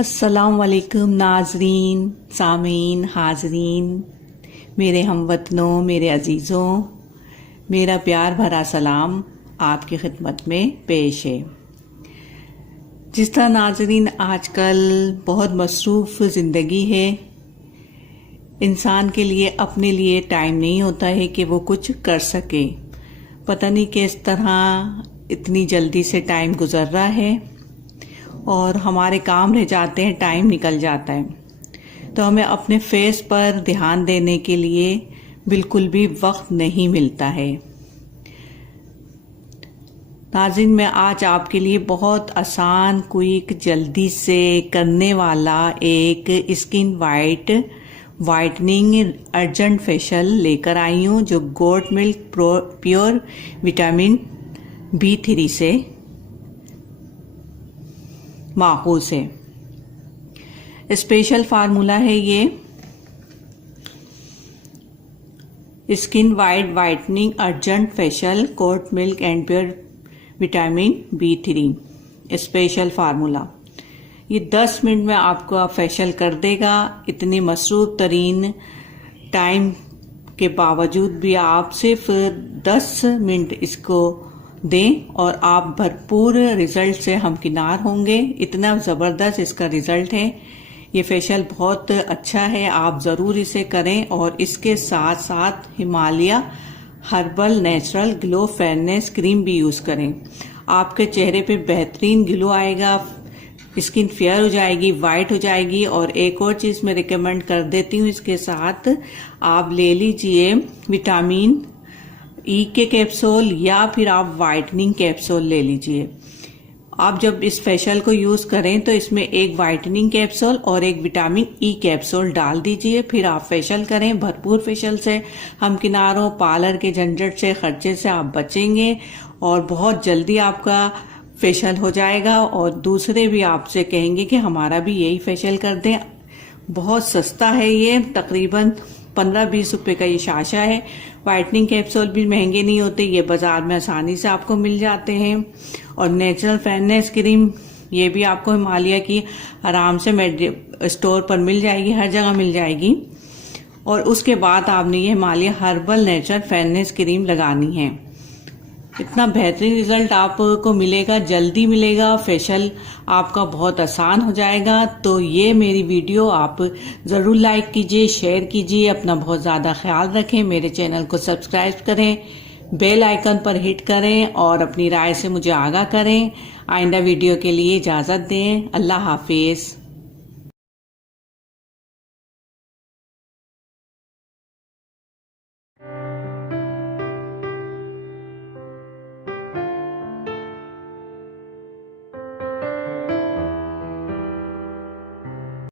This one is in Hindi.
अस्सलाम वालेकुम नाजरीन, सामीन, हाजरीन, मेरे हमवतनों, मेरे अजीज़ों, मेरा प्यार भरा सलाम आपकी खिदमत में पेश है। जिस तरह नाजरीन आजकल बहुत मसरूफ़ ज़िंदगी है, इंसान के लिए अपने लिए टाइम नहीं होता है कि वो कुछ कर सके। पता नहीं किस तरह इतनी जल्दी से टाइम गुज़र रहा है और हमारे काम रह जाते हैं, टाइम निकल जाता है, तो हमें अपने फेस पर ध्यान देने के लिए बिल्कुल भी वक्त नहीं मिलता है। नाज़रीन, मैं आज आपके लिए बहुत आसान, क्विक, जल्दी से करने वाला एक स्किन वाइटनिंग अर्जेंट फेशियल लेकर आई हूँ, जो goat milk pure vitamin B3 से माखूज़ है। स्पेशल फार्मूला है ये skin whitening urgent facial goat milk and pure vitamin B3 special formula. ये 10 मिनट में आपको फेशियल कर देगा। इतनी मसरूफ़ तरीन टाइम के बावजूद भी आप सिर्फ 10 मिनट इसको दें और आप भरपूर रिजल्ट से हमकिनार होंगे। इतना ज़बरदस्त इसका रिजल्ट है। ये फेशियल बहुत अच्छा है, आप ज़रूर इसे करें। और इसके साथ साथ Himalaya herbal natural glow fairness cream भी यूज़ करें। आपके चेहरे पे बेहतरीन ग्लो आएगा, स्किन फेयर हो जाएगी, वाइट हो जाएगी। और एक और चीज़ मैं रिकमेंड कर देती हूँ, इसके साथ आप ले लीजिए विटामिन E के कैप्सूल या फिर आप वाइटनिंग कैप्सूल ले लीजिए। आप जब इस फेशियल को यूज़ करें तो इसमें एक वाइटनिंग कैप्सूल और एक विटामिन E कैप्सूल डाल दीजिए, फिर आप फेशियल करें। भरपूर फेशियल से हमकिनार हो, पार्लर के झंझट से, खर्चे से आप बचेंगे और बहुत जल्दी आपका फेशियल हो जाएगा। और दूसरे भी आपसे कहेंगे कि हमारा भी यही फेशियल कर दें। बहुत सस्ता है ये, तकरीबन 15-20 रुपए का ये शाशा है। वाइटनिंग कैप्सूल भी महंगे नहीं होते, ये बाजार में आसानी से आपको मिल जाते हैं। और नेचुरल फेयरनेस क्रीम, ये भी आपको हिमालय की आराम से स्टोर पर मिल जाएगी, हर जगह मिल जाएगी। और उसके बाद आपने ये Himalaya herbal natural fairness cream लगानी है। इतना बेहतरीन रिजल्ट आपको मिलेगा, जल्दी मिलेगा। फेशियल आपका बहुत आसान हो जाएगा। तो ये मेरी वीडियो आप ज़रूर लाइक कीजिए, शेयर कीजिए, अपना बहुत ज़्यादा ख्याल रखें। मेरे चैनल को सब्सक्राइब करें, बेल आइकन पर हिट करें और अपनी राय से मुझे आगाह करें। आइंदा वीडियो के लिए इजाज़त दें। अल्लाह हाफिज़।